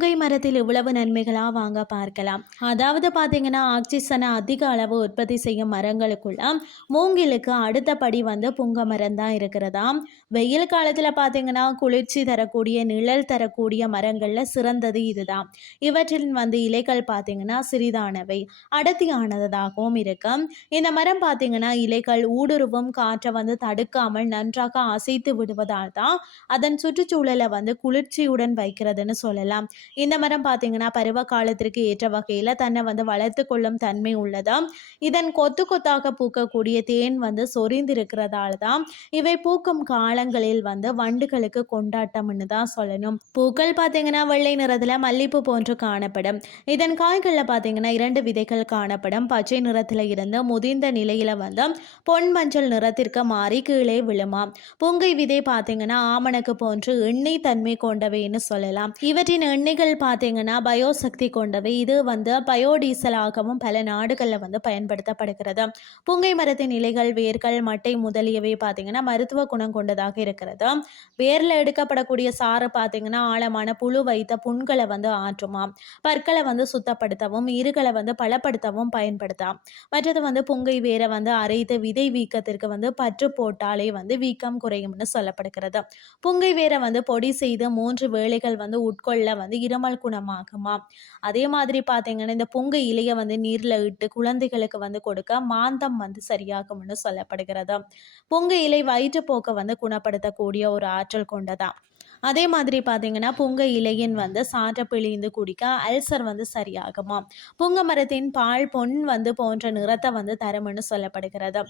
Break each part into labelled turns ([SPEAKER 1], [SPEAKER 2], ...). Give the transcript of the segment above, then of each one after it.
[SPEAKER 1] மரத்தில் இவ்வளவு நன்மைகளா வாங்க பார்க்கலாம். அதாவது பார்த்தீங்கன்னா ஆக்சிஜனை அதிக அளவு உற்பத்தி செய்யும் மரங்களுக்குள்ள மூங்கிலுக்கு அடுத்தபடி வந்து புங்க மரம் தான் இருக்கிறதாம் வெயில் காலத்தில் பார்த்தீங்கன்னா குளிர்ச்சி தரக்கூடிய நிழல் தரக்கூடிய மரங்களில் சிறந்தது இதுதான். இவற்றின் வந்து இலைகள் பார்த்தீங்கன்னா சிறிதானவை அடர்த்தியானதாகவும் இருக்கும் இந்த மரம் பார்த்தீங்கன்னா இலைகள் ஊடுருவும் காற்றை வந்து தடுக்காமல் நன்றாக அசைத்து விடுவதால் தான் அதன் சுற்றுச்சூழலை வந்து குளிர்ச்சியுடன் வைக்கிறதுன்னு சொல்லலாம். இந்த மரம் பார்த்தீங்கன்னா பருவ காலத்திற்கு ஏற்ற வகையில் தன்னை வந்து வளர்த்து கொள்ளும் தன்மை உள்ளதாம் இதன் கொத்து கொத்தாக பூக்கக்கூடிய தேன் வந்து சொரிந்திருக்கிறதால தான் இவை பூக்கும் காலங்களில் வந்து வண்டுகளுக்கு கொண்டாட்டம்னு தான் சொல்லணும். பூக்கள் பார்த்தீங்கன்னா வெள்ளை நிறத்தில் மல்லிப்பூ போன்று காணப்படும். இதன் காய்களில் பார்த்தீங்கன்னா இரண்டு விதைகள் காணப்படும். பச்சை நிறத்தில் இருந்து முதிர்ந்த நிலையில் வந்து பொன் மஞ்சள் நிறத்திற்கு மாறி கீழே விழுமா. புங்கை விதை பார்த்தீங்கன்னா ஆமணக்கு போன்று எண்ணெய் தன்மை கொண்டவைன்னு சொல்லலாம். இவற்றின் எண்ணெய் எண்ணெய்கள் பார்த்தீங்கன்னா பயோசக்தி கொண்டவை. இது வந்து பயோடீசலாகவும் பல நாடுகளில் வந்து பயன்படுத்தப்படுகிறது. புங்கை மரத்தின் இலைகள் வேர்கள் மட்டை முதலியவை பார்த்தீங்கன்னா மருத்துவ குணம் கொண்டதாக இருக்கிறது. வேரில் எடுக்கப்படக்கூடிய சாறு பார்த்தீங்கன்னா ஆழமான புழு வைத்த புண்களை வந்து ஆற்றுமாம். பற்களை வந்து சுத்தப்படுத்தவும் இருகளை வந்து பலப்படுத்தவும் பயன்படுத்தாம் மற்றது வந்து புங்கை வேரை வந்து அரைத்து விதை வீக்கத்திற்கு வந்து பற்று போட்டாலே வந்து வீக்கம் குறையும்னு சொல்லப்படுகிறது. புங்கை வேரை வந்து பொடி செய்து மூன்று வேளைகள் வந்து உட்கொள்ள வந்து இருமல் குணமாகுமா? அதே மாதிரி பார்த்தீங்கன்னா இந்த புங்கை இலையை வந்து நீரில் இட்டு குழந்தைகளுக்கு வந்து கொடுக்க மாந்தம் வந்து சரியாகும்னு சொல்லப்படுகிறது. புங்கை இலை வயிற்றுப்போக்கை வந்து குணப்படுத்தக்கூடிய ஒரு ஆற்றல் கொண்டதா? அதே மாதிரி பார்த்தீங்கன்னா புங்க இலையின் வந்து சாற்ற பிழிந்து குடிக்க அல்சர் வந்து சரியாகுமா? புங்க மரத்தின் பால் பொன் வந்து போன்ற நிறத்தை வந்து தரும்னு சொல்லப்படுகிறது.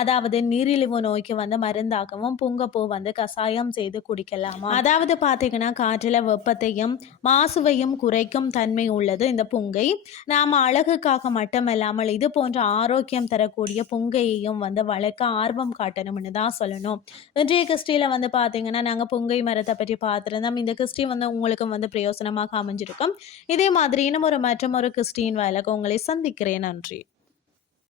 [SPEAKER 1] அதாவது நீரிழிவு நோய்க்கு வந்து மருந்தாகவும் புங்கப்பூ வந்து கசாயம் செய்து குடிக்கலாமா? அதாவது பார்த்தீங்கன்னா காற்றில் வெப்பத்தையும் மாசுவையும் குறைக்கும் தன்மை உள்ளது இந்த புங்கை. நாம் அழகுக்காக மட்டுமல்லாமல் இது போன்ற ஆரோக்கியம் தரக்கூடிய புங்கையையும் வந்து வளர்க்க ஆர்வம் காட்டணும்னு தான் சொல்லணும். இன்றைய கிறிஸ்டியில் வந்து பார்த்தீங்கன்னா நாங்கள் புங்கை மரத்தை பற்றி பார்த்துருந்தோம் இந்த கிறிஸ்டி வந்து உங்களுக்கும் வந்து பிரயோசனமாக அமைஞ்சிருக்கும். இதே மாதிரி இன்னும் ஒரு மற்றும் ஒரு கிறிஸ்டின் வயலுக்கு உங்களை சந்திக்கிறேன். நன்றி.